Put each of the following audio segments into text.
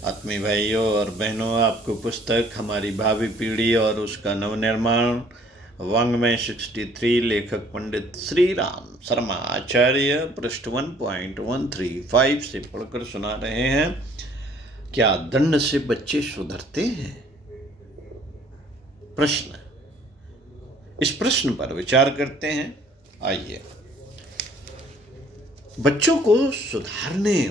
आत्मीय भाइयों और बहनों, आपको पुस्तक हमारी भावी पीढ़ी और उसका नवनिर्माण वाङ्मय 63 लेखक पंडित श्री राम शर्मा आचार्य पृष्ठ 1.135 से पढ़कर सुना रहे हैं। क्या दंड से बच्चे सुधरते हैं? प्रश्न। इस प्रश्न पर विचार करते हैं। आइए, बच्चों को सुधारने,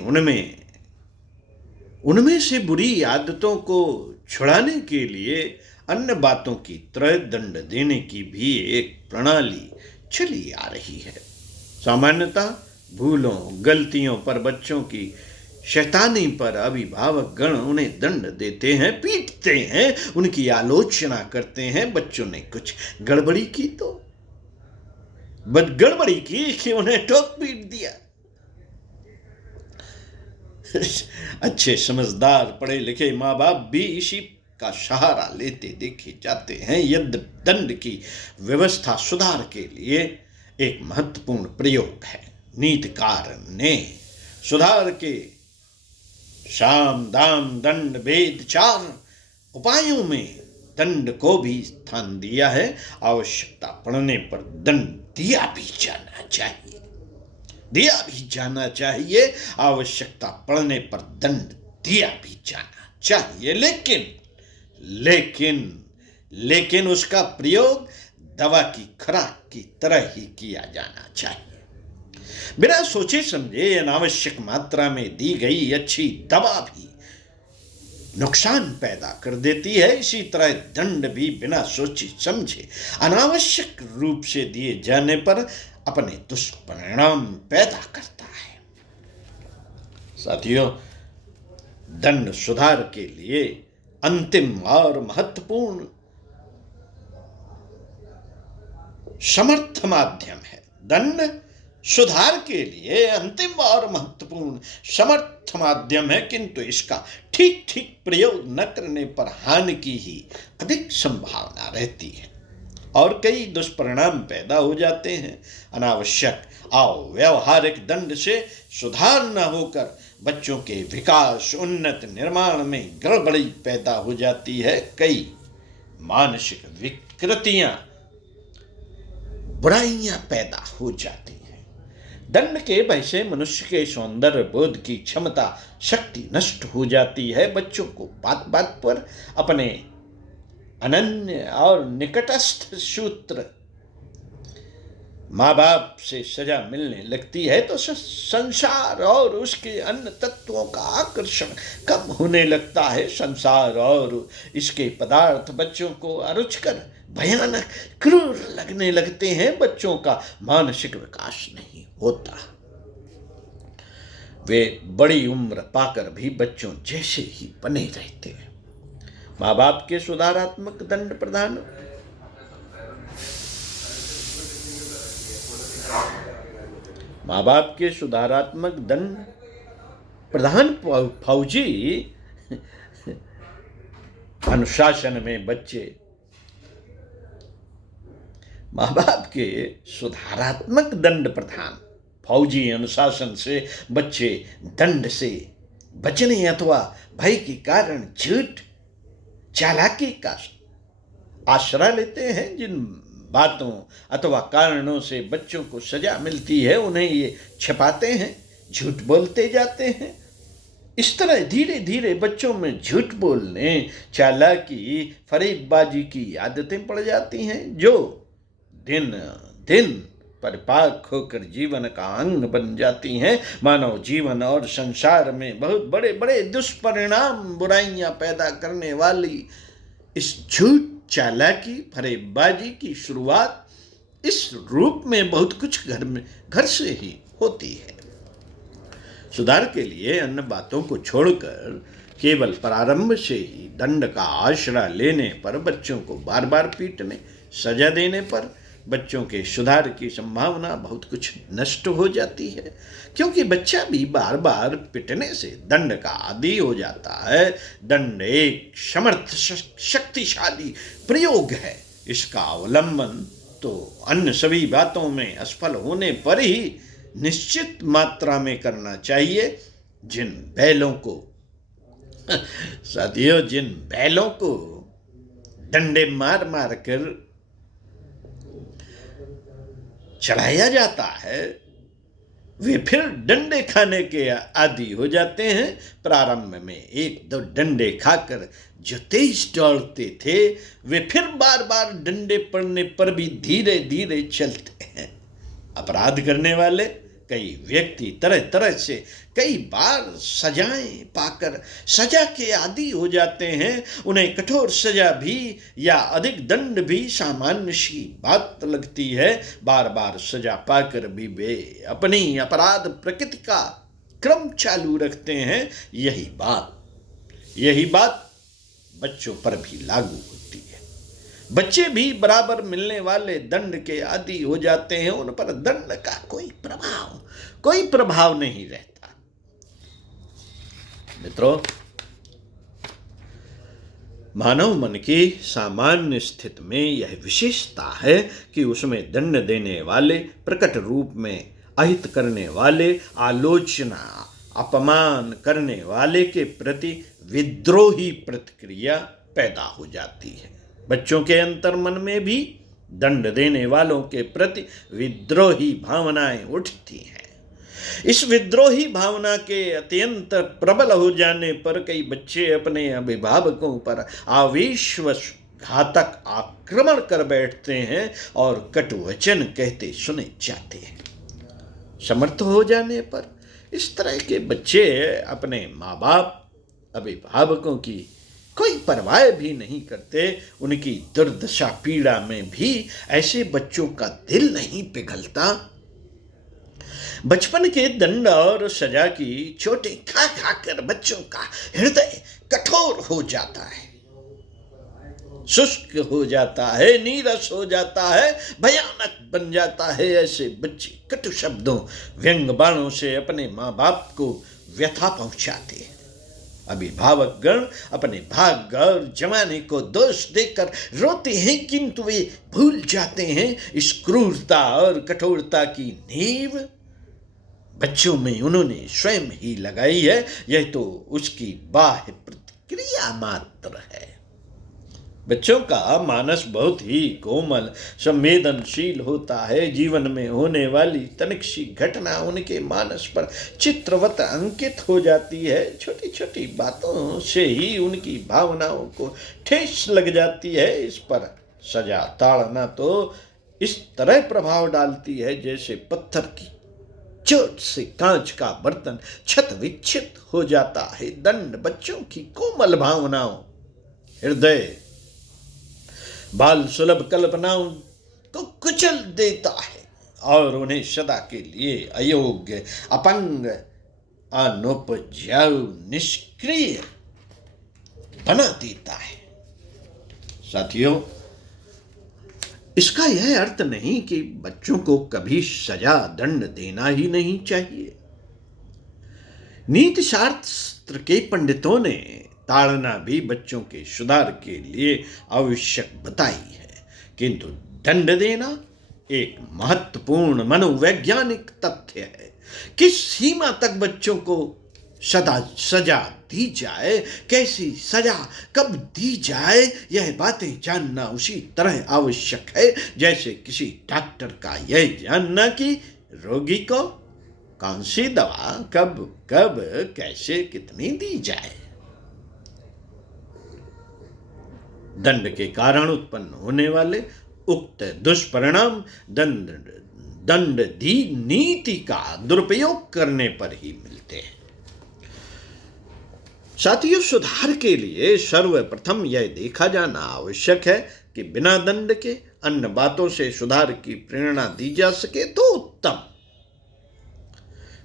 उनमें से बुरी आदतों को छुड़ाने के लिए अन्य बातों की तरह दंड देने की भी एक प्रणाली चली आ रही है। सामान्यतः भूलों, गलतियों पर बच्चों की शैतानी पर अभिभावक गण उन्हें दंड देते हैं, पीटते हैं, उनकी आलोचना करते हैं। बच्चों ने कुछ गड़बड़ी की तो गड़बड़ी की कि उन्हें ठोक पीट दिया। अच्छे समझदार पढ़े लिखे माँ बाप भी इसी का सहारा लेते देखे जाते हैं। यद्यपि दंड की व्यवस्था सुधार के लिए एक महत्वपूर्ण प्रयोग है। नीतिकार ने सुधार के साम दाम दंड भेद 4 उपायों में दंड को भी स्थान दिया है। आवश्यकता पड़ने पर दंड दिया भी जाना चाहिए। आवश्यकता पड़ने पर दंड दिया भी जाना चाहिए, लेकिन उसका प्रयोग दवा की खुराक की तरह ही किया जाना चाहिए। बिना सोचे समझे अनावश्यक मात्रा में दी गई अच्छी दवा भी नुकसान पैदा कर देती है। इसी तरह दंड भी बिना सोचे समझे अनावश्यक रूप से दिए जाने पर अपने दुष्परिणाम पैदा करता है। साथियों, दंड सुधार के लिए अंतिम और महत्वपूर्ण समर्थ माध्यम है। दंड सुधार के लिए अंतिम और महत्वपूर्ण समर्थ माध्यम है, किंतु इसका ठीक प्रयोग न करने पर हानि की ही अधिक संभावना रहती है और कई दुष्परिणाम पैदा हो जाते हैं। अनावश्यक अव्यावहारिक दंड से सुधार न होकर बच्चों के विकास, उन्नत निर्माण में गड़बड़ी पैदा हो जाती है। कई मानसिक विकृतियां, बुराइयां पैदा हो जाती हैं। दंड के भय से मनुष्य के सौंदर्य बोध की क्षमता, शक्ति नष्ट हो जाती है। बच्चों को बात बात पर अपने अनन्य और निकटस्थ सूत्र माँ बाप से सजा मिलने लगती है तो संसार और उसके अन्य तत्वों का आकर्षण कम होने लगता है। संसार और इसके पदार्थ बच्चों को अरुचिकर, भयानक, क्रूर लगने लगते हैं। बच्चों का मानसिक विकास नहीं होता। वे बड़ी उम्र पाकर भी बच्चों जैसे ही बने रहते हैं। माँ बाप के सुधारात्मक दंड प्रदान फौजी अनुशासन में बच्चे माँ बाप के सुधारात्मक दंड प्रदान फौजी अनुशासन से बच्चे दंड से बचने अथवा भय के कारण झूठ, चालाकी का आश्रय लेते हैं। जिन बातों अथवा कारणों से बच्चों को सजा मिलती है उन्हें ये छिपाते हैं, झूठ बोलते जाते हैं। इस तरह धीरे धीरे बच्चों में झूठ बोलने, चालाकी, फरेबबाजी की आदतें पड़ जाती हैं, जो दिन दिन परिपाक होकर जीवन का अंग बन जाती हैं। मानव जीवन और संसार में बहुत बड़े बड़े दुष्परिणाम, बुराइयां पैदा करने वाली इस झूठ, चालाकी, फरेबबाजी की शुरुआत इस रूप में बहुत कुछ घर से ही होती है। सुधार के लिए अन्य बातों को छोड़कर केवल प्रारंभ से ही दंड का आश्रय लेने पर, बच्चों को बार बार पीटने, सजा देने पर बच्चों के सुधार की संभावना बहुत कुछ नष्ट हो जाती है, क्योंकि बच्चा भी बार बार पिटने से दंड का आदी हो जाता है। दंड एक समर्थ, शक्तिशाली प्रयोग है। इसका अवलंबन तो अन्य सभी बातों में असफल होने पर ही निश्चित मात्रा में करना चाहिए। जिन बैलों को साथियों, जिन बैलों को डंडे मार मार कर चढ़ाया जाता है, वे फिर डंडे खाने के आदी हो जाते हैं। प्रारंभ में एक दो डंडे खाकर जो तेज दौड़ते थे, वे फिर बार बार डंडे पड़ने पर भी धीरे धीरे चलते हैं। अपराध करने वाले कई व्यक्ति तरह तरह से कई बार सजाएं पाकर सजा के आदी हो जाते हैं। उन्हें कठोर सजा भी या अधिक दंड भी सामान्य सी बात लगती है। बार बार सजा पाकर भी वे अपनी अपराध प्रकृति का क्रम चालू रखते हैं। यही बात बच्चों पर भी लागू होती है। बच्चे भी बराबर मिलने वाले दंड के आदी हो जाते हैं। उन पर दंड का कोई प्रभाव नहीं रहता। मित्रों, मानव मन की सामान्य स्थिति में यह विशेषता है कि उसमें दंड देने वाले, प्रकट रूप में अहित करने वाले, आलोचना अपमान करने वाले के प्रति विद्रोही प्रतिक्रिया पैदा हो जाती है। बच्चों के अंतर्मन में भी दंड देने वालों के प्रति विद्रोही भावनाएं उठती हैं। इस विद्रोही भावना के अत्यंत प्रबल हो जाने पर कई बच्चे अपने अभिभावकों पर आवेशवश घातक आक्रमण कर बैठते हैं और कटु वचन कहते सुने जाते हैं। समर्थ हो जाने पर इस तरह के बच्चे अपने माँ बाप, अभिभावकों की कोई परवाह भी नहीं करते। उनकी दुर्दशा पीड़ा में भी ऐसे बच्चों का दिल नहीं पिघलता। बचपन के दंड और सजा की चोटें खा खा कर बच्चों का हृदय कठोर हो जाता है, शुष्क हो जाता है, नीरस हो जाता है, भयानक बन जाता है। ऐसे बच्चे कटु शब्दों, व्यंग बाणों से अपने माँ बाप को व्यथा पहुंचाते हैं। अभिभावक गण अपने भाग्य और जमाने को दोष देकर रोते हैं, किंतु वे भूल जाते हैं इस क्रूरता और कठोरता की नींव बच्चों में उन्होंने स्वयं ही लगाई है। यह तो उसकी बाह्य प्रतिक्रिया मात्र है। बच्चों का मानस बहुत ही कोमल, संवेदनशील होता है। जीवन में होने वाली तनिक सी घटना उनके मानस पर चित्रवत अंकित हो जाती है। छोटी छोटी बातों से ही उनकी भावनाओं को ठेस लग जाती है। इस पर सजा ताड़ना तो इस तरह प्रभाव डालती है जैसे पत्थर की चोट से कांच का बर्तन छत विच्छित हो जाता है। दंड बच्चों की कोमल भावनाओं, हृदय, बाल सुलभ कल्पनाओं को कुचल देता है और उन्हें सदा के लिए अयोग्य, अपंग, अनुपजाऊ, निष्क्रिय बना देता है। साथियों, इसका यह अर्थ नहीं कि बच्चों को कभी सजा दंड देना ही नहीं चाहिए। नीति शास्त्र के पंडितों ने ताड़ना भी बच्चों के सुधार के लिए आवश्यक बताई है, किंतु दंड देना एक महत्वपूर्ण मनोवैज्ञानिक तथ्य है। किस सीमा तक बच्चों को सजा दी जाए, कैसी सजा कब दी जाए, यह बातें जानना उसी तरह आवश्यक है जैसे किसी डॉक्टर का यह जानना कि रोगी को कौन सी दवा कब कब कैसे कितनी दी जाए। दंड के कारण उत्पन्न होने वाले उक्त दुष्परिणाम दंड दी नीति का दुरुपयोग करने पर ही मिलते हैं। साथियों, सुधार के लिए सर्वप्रथम यह देखा जाना आवश्यक है कि बिना दंड के अन्य बातों से सुधार की प्रेरणा दी जा सके तो उत्तम।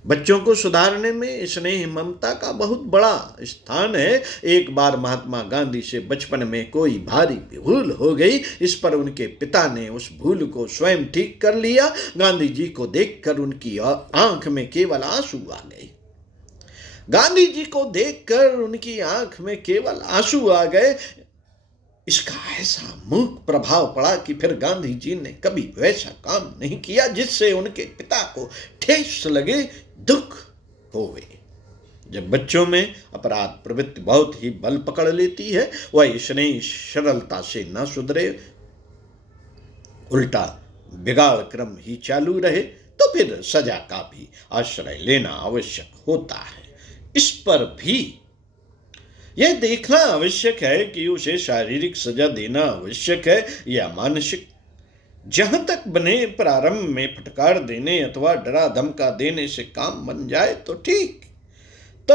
बच्चों को सुधारने में स्नेह ममता का बहुत बड़ा स्थान है। एक बार महात्मा गांधी से बचपन में कोई भारी भूल हो गई। इस पर उनके पिता ने उस भूल को स्वयं ठीक कर लिया। गांधी जी को देखकर उनकी आंख में केवल आंसू आ गए। गांधी जी को देखकर उनकी आंख में केवल आंसू आ गए। इसका ऐसा मूक प्रभाव पड़ा कि फिर गांधी जी ने कभी वैसा काम नहीं किया जिससे उनके पिता को ठेस लगे, दुख होवे। जब बच्चों में अपराध प्रवृत्ति बहुत ही बल पकड़ लेती है, वह स्नेह सरलता से न सुधरे, उल्टा बिगाड़ क्रम ही चालू रहे, तो फिर सजा का भी आश्रय लेना आवश्यक होता है। इस पर भी यह देखना आवश्यक है कि उसे शारीरिक सजा देना आवश्यक है या मानसिक। जहां तक बने प्रारंभ में फटकार देने अथवा डरा धमका देने से काम बन जाए तो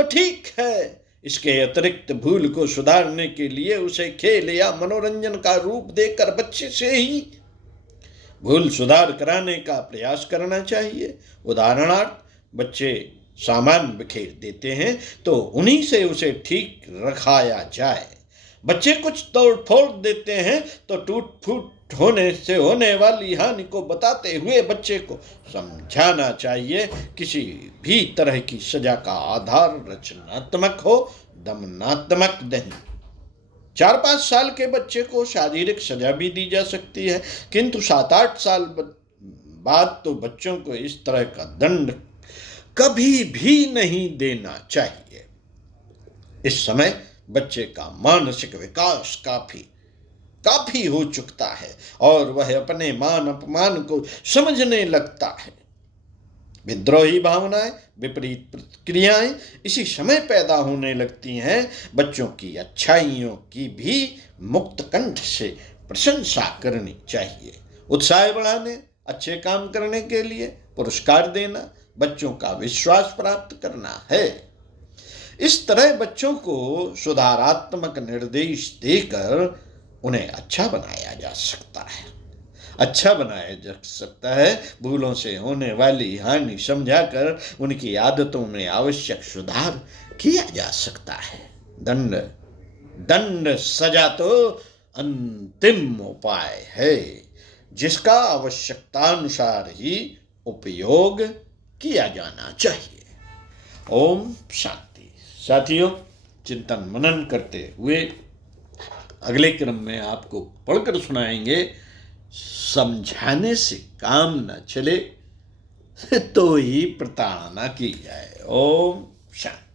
ठीक है। इसके अतिरिक्त भूल को सुधारने के लिए उसे खेल या मनोरंजन का रूप देकर बच्चे से ही भूल सुधार कराने का प्रयास करना चाहिए। उदाहरणार्थ, बच्चे सामान बिखेर देते हैं तो उन्हीं से उसे ठीक रखाया जाए। बच्चे कुछ तोड़ फोड़ देते हैं तो टूट फूट होने से होने वाली हानि को बताते हुए बच्चे को समझाना चाहिए। किसी भी तरह की सजा का आधार रचनात्मक हो, दमनात्मक नहीं। 4-5 साल के बच्चे को शारीरिक सजा भी दी जा सकती है, किंतु 7-8 साल बाद तो बच्चों को इस तरह का दंड कभी भी नहीं देना चाहिए। इस समय बच्चे का मानसिक विकास काफी हो चुका है और वह अपने मान अपमान को समझने लगता है। विद्रोही भावनाएं, विपरीत प्रतिक्रियाएं इसी समय पैदा होने लगती हैं। बच्चों की अच्छाइयों की भी मुक्त कंठ से प्रशंसा करनी चाहिए। उत्साह बढ़ाने, अच्छे काम करने के लिए पुरस्कार देना बच्चों का विश्वास प्राप्त करना है। इस तरह बच्चों को सुधारात्मक निर्देश देकर उन्हें अच्छा बनाया जा सकता है। भूलों से होने वाली हानि समझाकर उनकी आदतों में आवश्यक सुधार किया जा सकता है। दंड सजा तो अंतिम उपाय है, जिसका आवश्यकतानुसार ही उपयोग किया जाना चाहिए। ओम शांति। साथियों, चिंतन मनन करते हुए अगले क्रम में आपको पढ़कर सुनाएंगे। समझाने से काम न चले तो ही प्रताड़ना की जाए। ओम शांति।